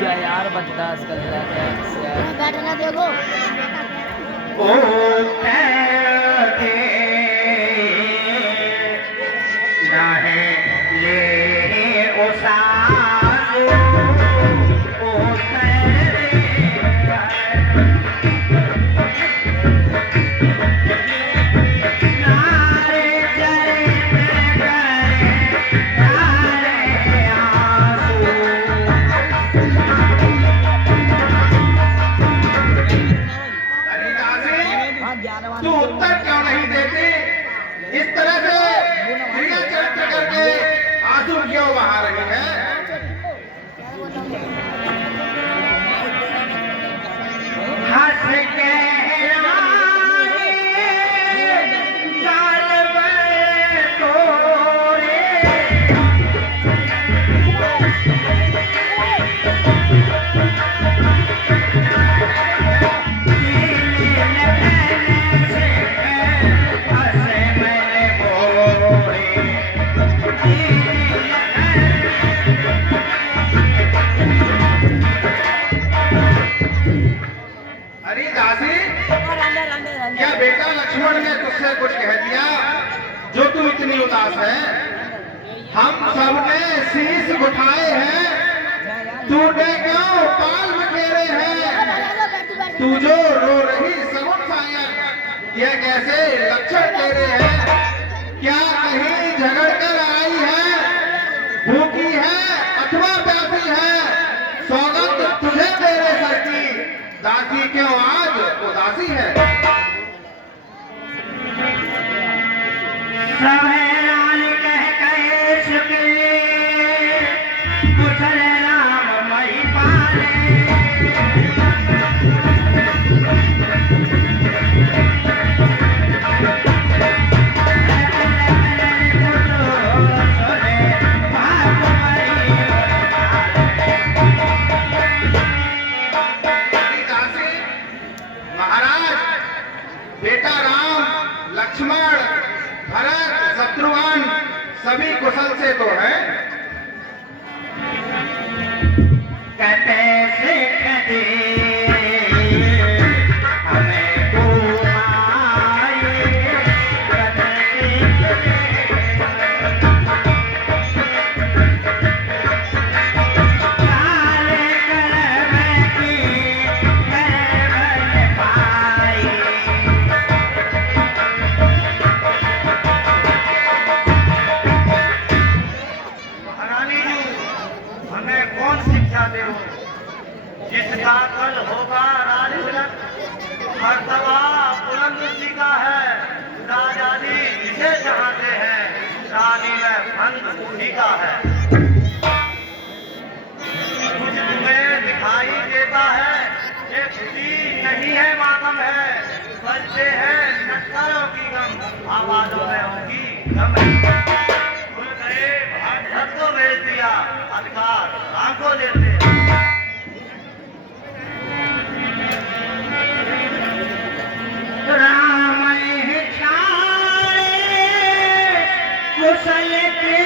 क्या यार बददास कर रहा है बैठना देखो ओ कहते नाहे ले ओ सालो ओ तू उत्तर क्यों नहीं देती? इस तरह से क्रिया चरित्र करके आंसू क्यों बहा रही है? हंस के क्या बेटा लक्ष्मण ने तुझसे कुछ कह दिया जो तू इतनी उदास है? हम सबने शीश उठाए हैं, तूने क्यों बाल बखेरे हैं? तू जो रो रही सगुन सायन, ये कैसे लक्षण तेरे हैं? क्या कहीं झगड़ कर आई है, भूखी है अथवा प्यासी है? सौगंध तुझे तेरे सर की, दासी क्यों आज उदासी है? सवेरान कह कहे शुक्र कुशल राम मई पाले। महाराज बेटा राम लक्ष्मण भरत शत्रुघ्न सभी कुशल से तो है। कहते से कहते हमें घुमाए, काले कलम की खबर पाई। जिसका कल होगा राज तिलक, मर्तबा बुलंद उसी का है। राजा जी जिसे चाहते हैं, रानी में बंद उसी का है। कुछ तुम्हें दिखाई देता है, ये खुशी नहीं है मातम है। बजते हैं नटखरों की गम, आवाजों में होगी गम। खुल गए भारत को भेज दिया, अधिकार राम को देते। राम कुशल के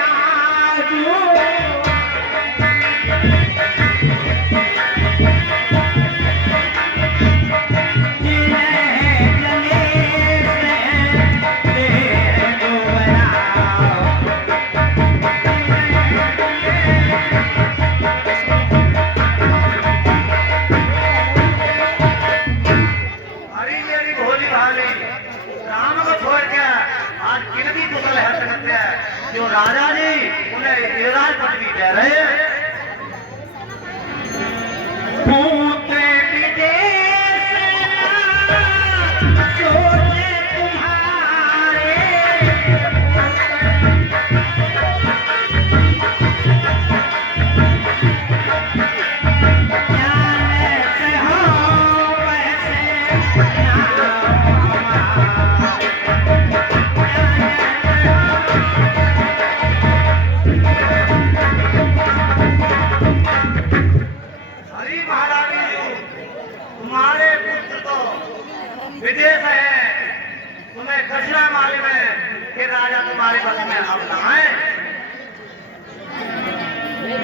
आजू जो राजा जी उन्हें युवराज पदवी दे रहे हैं। भूते विदेश सोचे तुम्हारे, जानते हो वैसे विदेश है, तुम्हें कचरा मालूम है कि राजा तुम्हारे बस में अब ना है।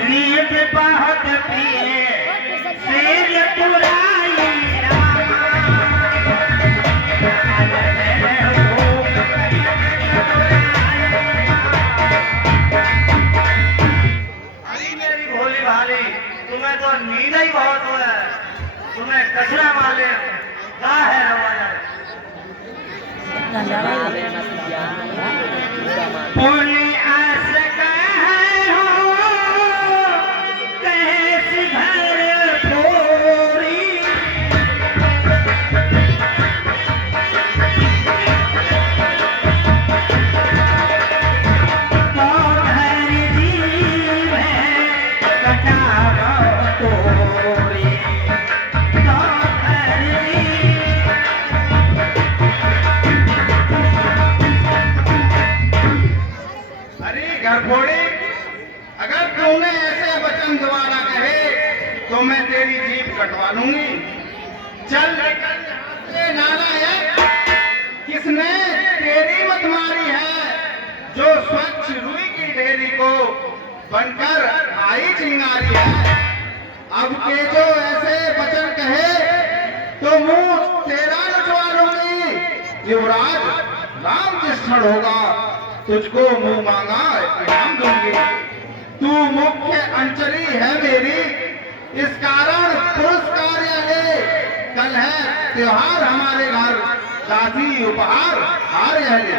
नीत बहुत प्रिय सेज तुराई रामा अरे मेरी भोली भाली तुम्हें तो नींद ही बहुत हो है तुम्हें कचरा माले का है रवाना बोली आस कहे हो कैसी घर पूरी तो घर जीव है कटावा तोरी तो घर अरे घरफोड़ी, अगर तूने ऐसे वचन दोबारा कहे तो मैं तेरी जीभ कटवा लूंगी। चल ये नालायक, किसने तेरी मत मारी है जो स्वच्छ रुई की ढेरी को बनकर आई चिंगारी है। अब के जो ऐसे वचन कहे तो मुंह तेरा नचवा लूंगी। युवराज राम जिस क्षण होगा तुझको मुंह मांगा इनाम दूंगी। तू मुख्य अंचली है मेरी, इस कारण पुरस्कार है। कल है त्योहार हमारे घर, दासी उपहार हार यह ले।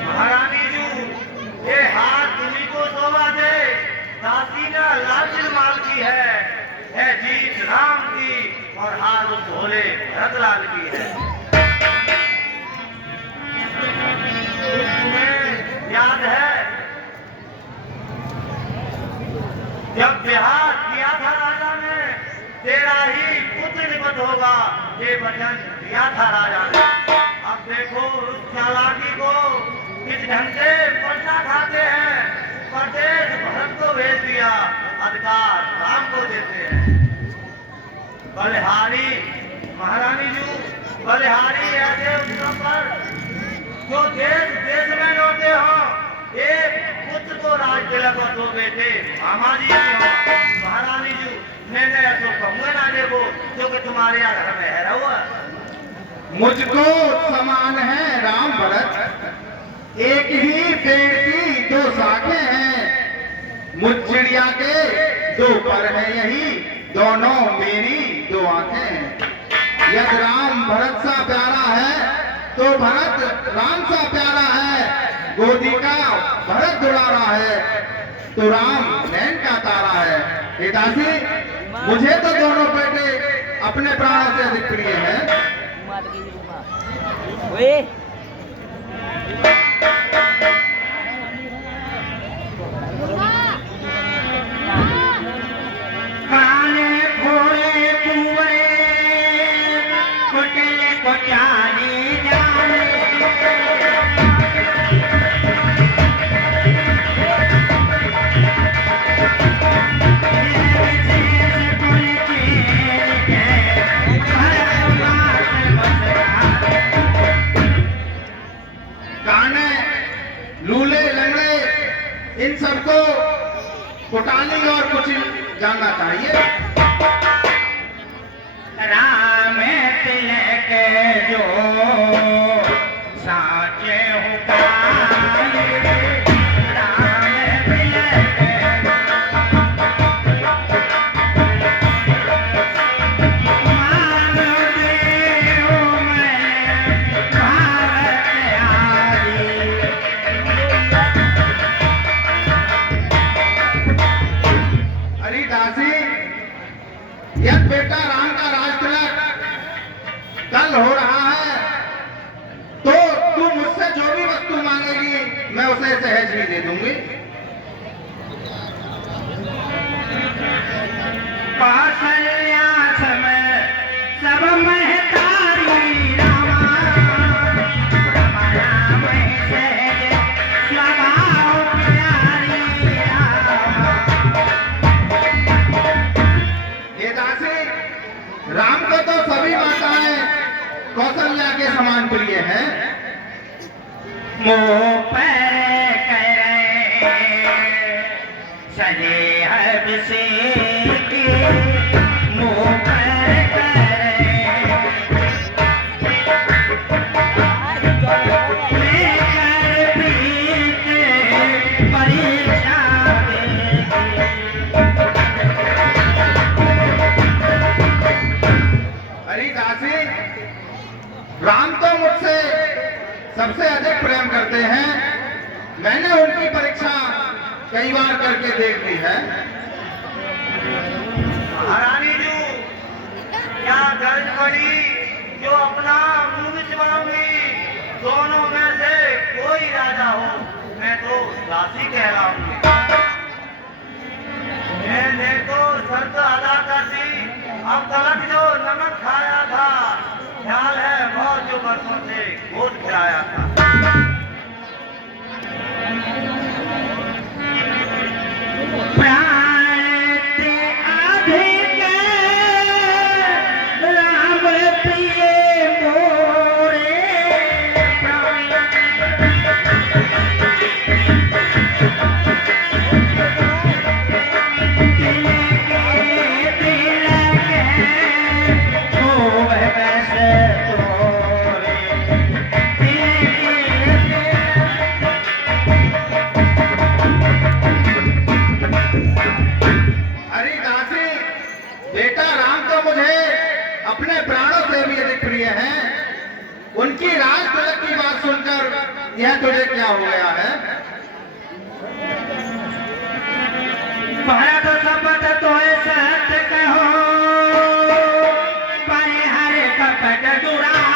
महारानी जी ये हाथ तुम्ही को शोभा दे दासी का लाल माल की है जीत राम की और हार उस भोले भरतलाल की है। तुम्हें याद है जब बिहार किया था राजा ने तेरा ही पुत्र निपट होगा ये वचन दिया था राजा ने। अब देखो उस चालाकी को किस ढंग से पलटा खाते हैं। प्रदेश भरत को भेज दिया, अधिकार राम को देते हैं। बलिहारी महारानी जी बलिहारी ऐसे उत्सव पर जो देश देश में लौटे हो, एक पुत्र को राज तिलक और दो बेटे मामा जी के हो। महारानी जी ने ऐसो कहूँगा ना देखो जो कि तुम्हारे यहाँ घर में है रहुआ। मुझको समान है राम भरत, एक ही पेड़ की दो शाखें हैं। मुझ चिड़िया के दो पर है यही, दोनों मेरी दो आंखें हैं। यदि राम भरत सा प्यारा है तो भरत राम सा प्यारा है। गोदी का भरत दुलारा है तो राम नैन का तारा है। हे दासी, मुझे तो दोनों बेटे अपने प्राणों से अधिक प्रिय हैं। काने घोड़े कुंवरे कुटिल कोचानी जाने गाने लूले लंगड़े इन सबको कुटाली और कुचिल जानना चाहिए। राम तिलक जो साचे हुकाए राम तिलक मान देव मैं भारत आरी। अरे दासी, यह बेटा राम का राज तिलक कल हो रहा है तो तू मुझसे जो भी वस्तु मांगेगी मैं उसे सहज ही दे दूंगी। कौशल्या समय सब महतारी रामा राम सहज स्वभाव प्यारी रामा। ये दासी, राम को तो सभी माताएं कौशल्या के समान प्रिय हैं। मुँह पर करे अभिषेक मुँह पर करे लेकर प्रीत परीक्षा हरिदासी राम तो मुझसे सबसे अधिक प्रेम करते हैं। मैंने उनकी परीक्षा कई बार करके देख ली है। महारानी जी क्या गर्ज पड़ी जो अपना मुंह बिचवाऊंगी। दोनों में से कोई राजा हो मैं तो दासी कहलाऊंगी। मैंने तो शर्त अदा कर दी। अब तलक जो नमक खाया था ख्याल है बहुत जो बरसों से गोद खिलाया था। उनकी राज तिलक की बात सुनकर यह तुझे क्या हो गया है? तो शपथ तो सत्य कहो पर हर कपट दुराओ।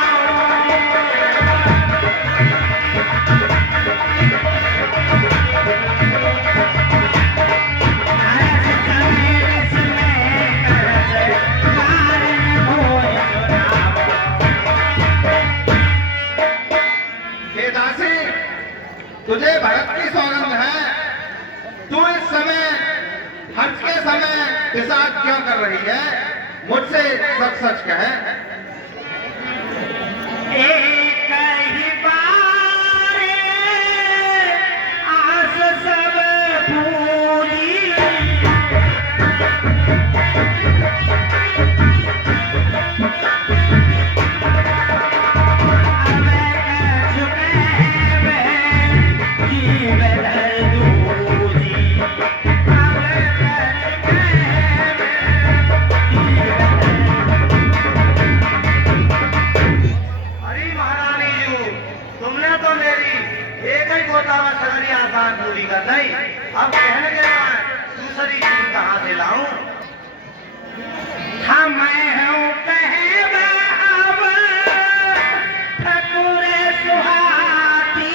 तुझे भरत की सौगंध है। तू इस समय हर्ष के समय विषाद क्यों कर रही है? मुझसे सच सच कहे। एक ही बार आस सब पूरी पूरी कर नहीं। अब कहने के बाद दूसरी चीज कहाँ से लाऊं? हाँ मैं हूँ कहवा अब ठकुर सुहाती।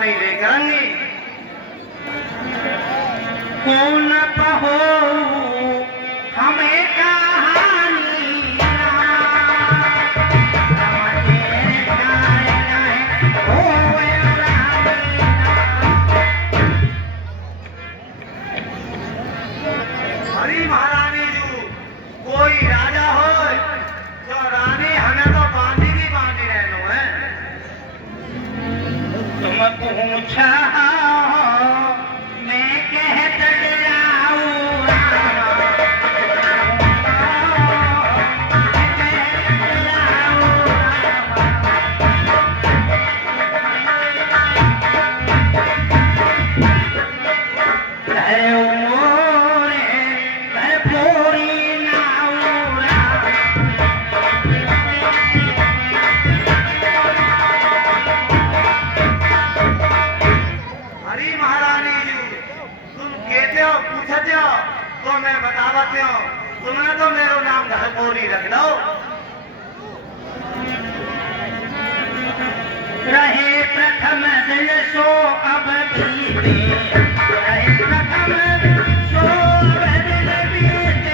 नहीं ले करेंगी। कौन पहो हमें कहानी हरी महारानी जी कोई राजा हो जो रानी हमें तो बांधी रहनो है। तुम पूछा मैं कहत तो मैं बतावती हूँ तुमने तो मेरो नाम धरपोरी रख दो। रहे प्रथम दिल सो अब बीते रहे प्रथम सो अब दिल बीते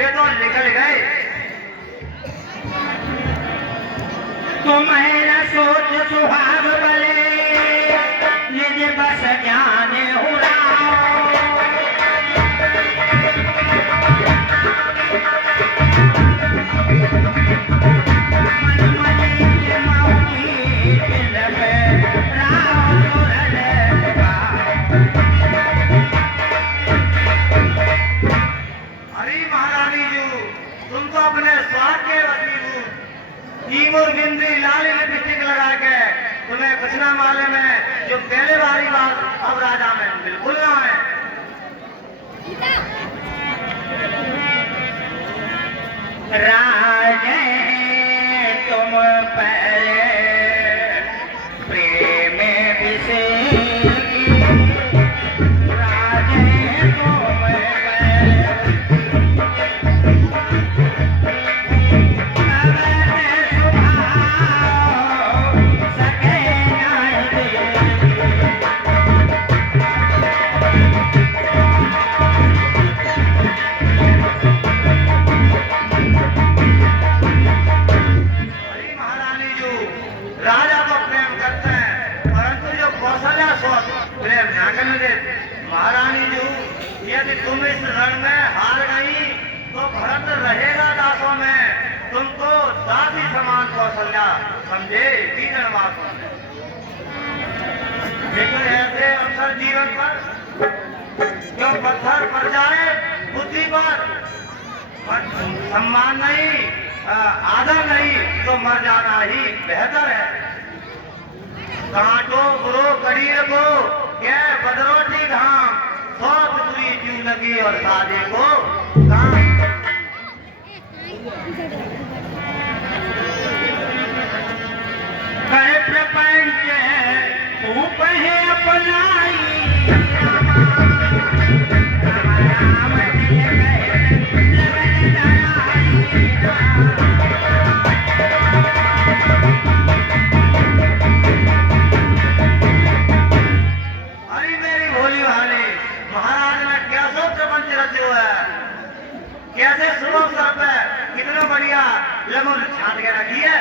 वे तो निकल गए। तुम्हें न सोच सुहाग बले निज बस ज्ञान हुराओ। मन मनी मौनी दिल में राव सुरन गाओ। अरे महारानी जी, तुम तो अपने स्वाद के वसीबू ईमुर गिंदी लाली लिपस्टिक लगा के तुम्हें बचना माले में जो पहले वाली बात अब राजा में बिल्कुल ना है। राजे तुम पर प्रेम विषेगी। राजे तुम अरे महारानी जी, राजा तो प्रेम करते हैं, परंतु जो कौशल्या सोच प्रेम ना करने देते। महारानी जी, यदि तुम इस रण में हार गई तो भरत रहेगा दासों में। तुमको दासी समान कौशल्या समझे की रणवासों में। लेकिन ऐसे अवसर जीवन पर क्यों पत्थर पड़ जाए बुद्धि पर, सम्मान नहीं, आदर नहीं तो मर जाना ही बेहतर है। कांटो गुरु करीर को क्या बदरोटी धाम, सौत बुरी क्यों लगी और सादे को काम। कर प्रपंच भूप है अपनाई। राम दिल में लगन धराई। अरे मेरी भोली भाली, महाराज ने कैसे प्रपंच रचे हुआ है, कैसे सुबह सर पे कितना बढ़िया लगन छाट के रखी है।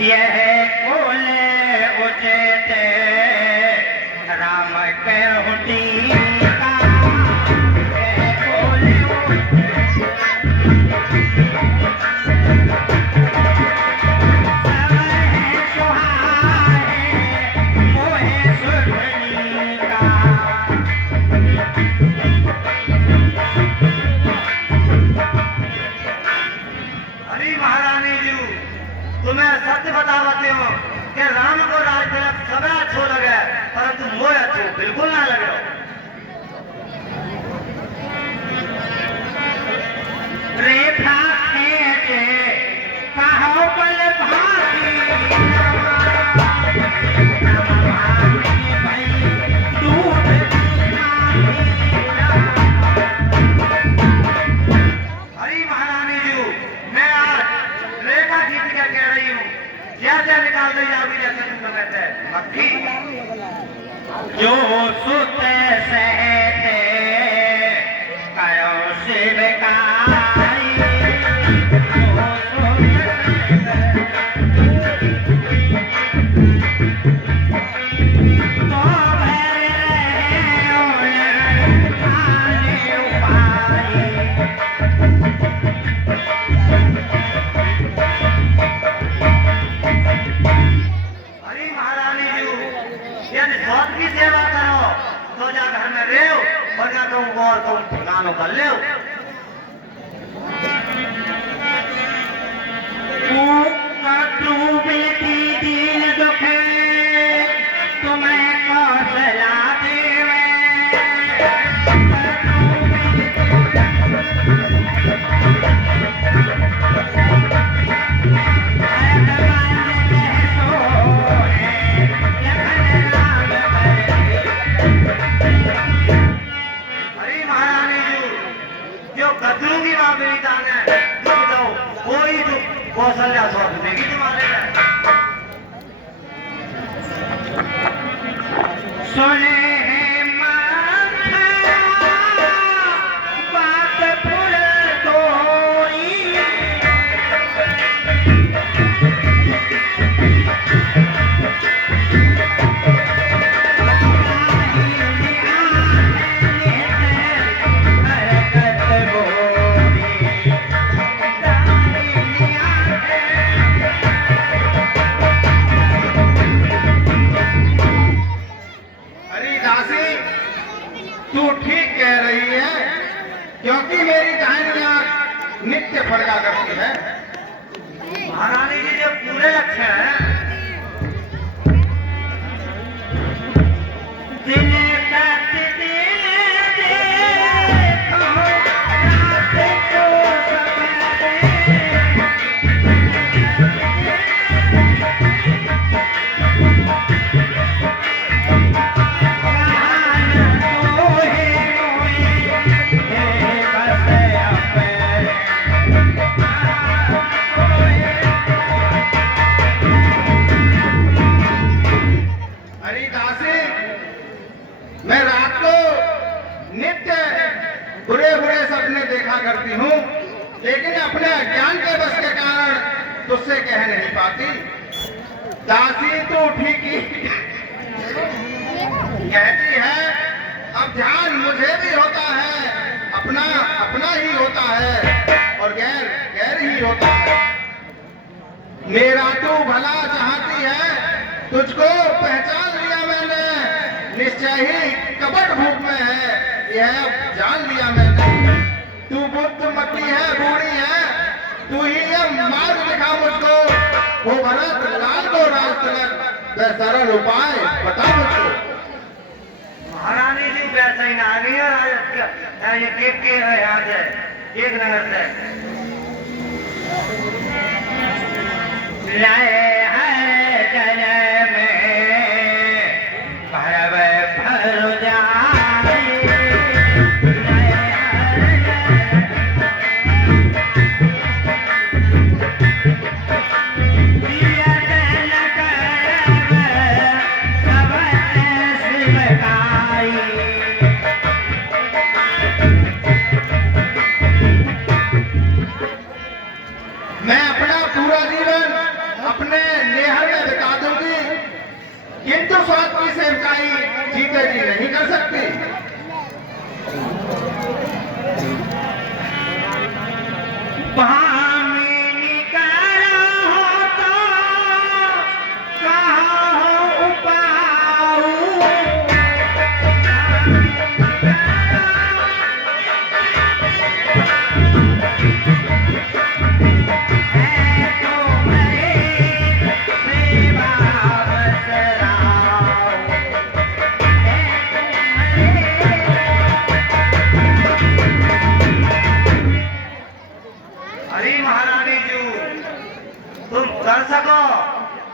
यह कुल उचित राम के हुटी का। यह कुल सब सुहाए मोहे सुधनी का। अरे महारानी जी, तुम्हें सत्य बतावती हूँ कि राम को राज तिलक सब अच्छो लगे, परंतु मोह अच्छो बिल्कुल ना लगे। रेखा खेचे कहो बल भागी। भाई दूध अरे महारानी जी, मैं आज रेखा खींच कर कह रही हूँ, जैसे निकाल दी जाओगी जैसे तुम कहते मक्खी। जो सुत सहते कयो शिवकाई। तो भर रहे उन खाने उपाय। अरे महारानी जी, यदि सौत की सेवा करो तो जा घर में रहो, वरना तुम और तुम ठिकानों कर ले। बेटी दीन दुखे तुम्हें कौशला देवे। अरे महारानी जी, जो गदरू की मां मेरी जान है, दुख दो कोई दुख कौशल्या सौंप देगी तुम्हारे लिए। सुने हैं माथा क्योंकि मेरी कहानियां नित्य फड़का करती है। महारानी जी जो पूरे लक्ष्य हैं दिन प्रतिदिन देखो रात को सवेरे, कहान तोहे मोहे हे बस अपने। हरिदासी, मैं रात को नित्य बुरे बुरे सपने देखा करती हूँ, लेकिन अपने अज्ञान के बस के कारण तुझसे कह नहीं पाती। दासी तू ठीक ही कहती है, अब ध्यान मुझे भी होता है, अपना अपना ही होता है और गैर गैर ही होता है। मेरा तू भला चाहती है, तुझको पहचान लिया मैंने, निश्चय ही कपट भूख में है, यह अब जान लिया मैंने। तू बुद्धिमती है, बूढ़ी है, तू ही यह मार्ग दिखा मुझको, वो भरत लाल को राज तिलक, वह सरल उपाय बता मुझको। महारानी जी वैसे ही ना आ गई है ये के है यहाँ से एक नगर से। लाए हर जन्म भरव भर जाए, लाए हर जन्म यतन करब सबन शिवकाई। मैं अपना पूरा जीवन अपने नेहर में बिता दूंगी, किंतु स्वाद की सेवकाई जीते जी नहीं कर सकती। भामिनी करा हो तो कहाँ हो उपाऊ, है तुम्हारे सेवा बसराओ, है अरे महारानी जी तुम कर सको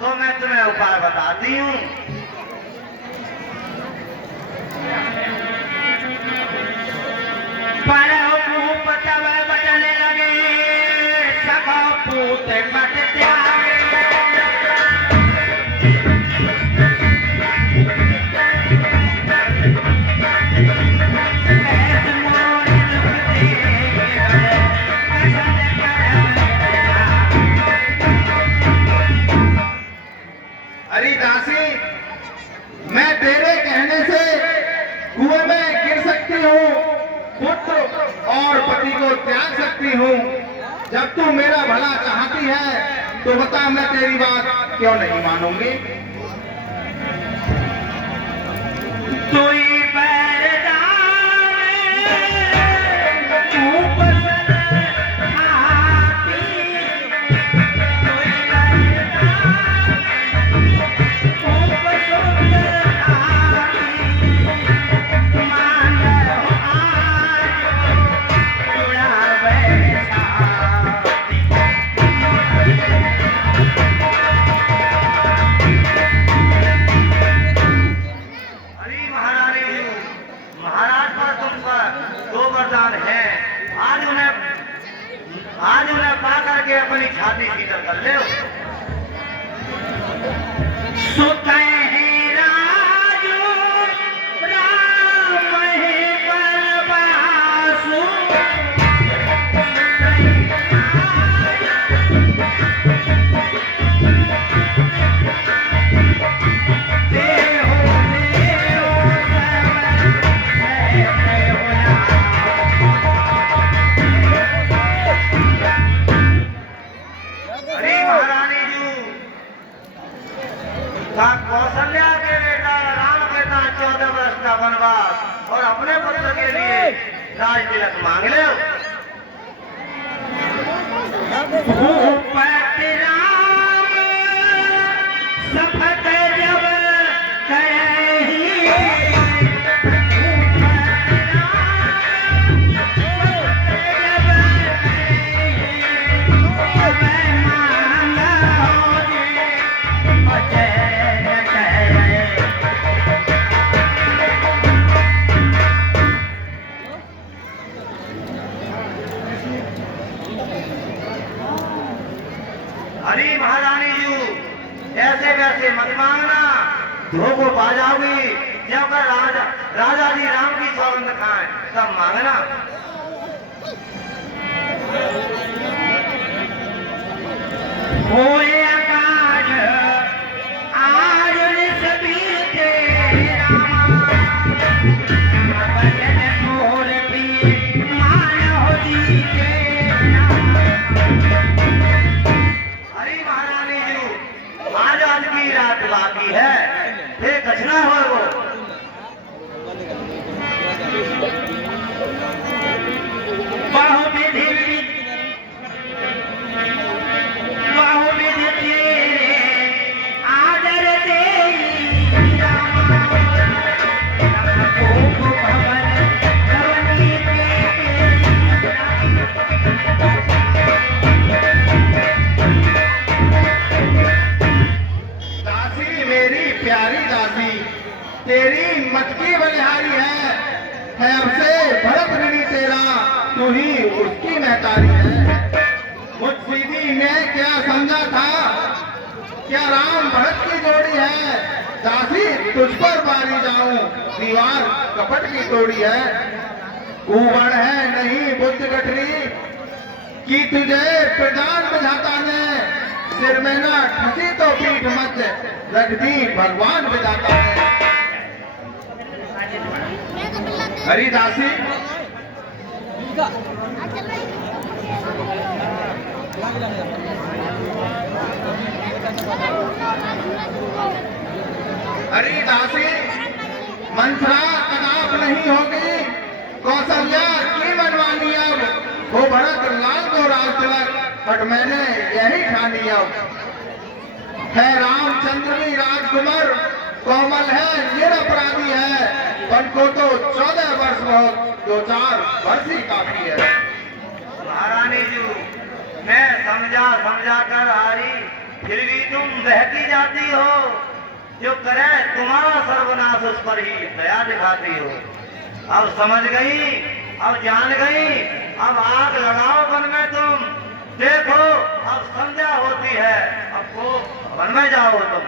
तो मैं तुम्हें उपाय बताती हूँ। पर भूप तब बदलने लगे, सखा पूत बट त्यागे। ऐस मोर दुख देख कसन करम दया। हरिदासी, मैं तेरे कहने से कुएं में गिर सकती हूँ, पुत्र और पति को त्याग सकती हूँ। जब तू मेरा भला चाहती है तो बता, मैं तेरी बात क्यों नहीं मानूंगी। तुई वरदान खूब सलहाती, तुई वरदान खूब सलहाती, मानव आज उड़ावे छाती। अरे महारानी जी महाराज पर तुम पर दो वरदान है, आज उन्हें पा करके अपनी छाती शीतल कर ले। सुत है राजू राम है परवासु, देहो देहो अरे महारानी जी का कौशल राज तिलक मांग ले। भूपति राम शपथ जब करही, अरे महारानी जी ऐसे वैसे मत मांगना, धोखो पा जाओगी। जब राजा जी राम की सौगंध खाएं तब मांगना। होए आकाश आज सबीर तेरा, बचन मोर भी मानो जी के। अरे महारानी जी आज की रात बाकी है, फिर कछना हो वो। बहुविधि तेरे आदर देई रामा, कोप भवन धवनी दासी मेरी प्यारी दासी, तेरी मत की बलिहारी है अब से भरत ऋणी तेरा, तू ही उसकी महतारी है। मुझ सीधी ने क्या समझा था, क्या राम भरत की जोड़ी है, दासी तुझ पर बारी जाऊं, दीवार कपट की तोड़ी है। कुंवर है नहीं बुद्ध गठरी, कि तुझे प्रदान बुझाता ने, सिर में ना ठसी तो पीठ मत, रख दी भगवान विधाता ने। हरिदासी हरिदासी मंथरा कदाप नहीं होगी, कौशल्या की मनवानी अब, हो भरत लाल को राज तिलक, बट मैंने यही ठानी अब। है रामचंद्र भी राजकुमार, कोमल है निरपराधी है, बन को तो 14 वर्ष बहुत, 2-4 वर्ष ही काफी है। महारानी जी मैं समझा कर हारी, फिर भी तुम बहकी जाती हो। जो करे तुम्हारा सर्वनाश उस पर ही दया दिखाती हो। अब समझ गई, अब जान गई, अब आग लगाओ वन में तुम। देखो अब संध्या होती है, अब को वन में जाओ तुम।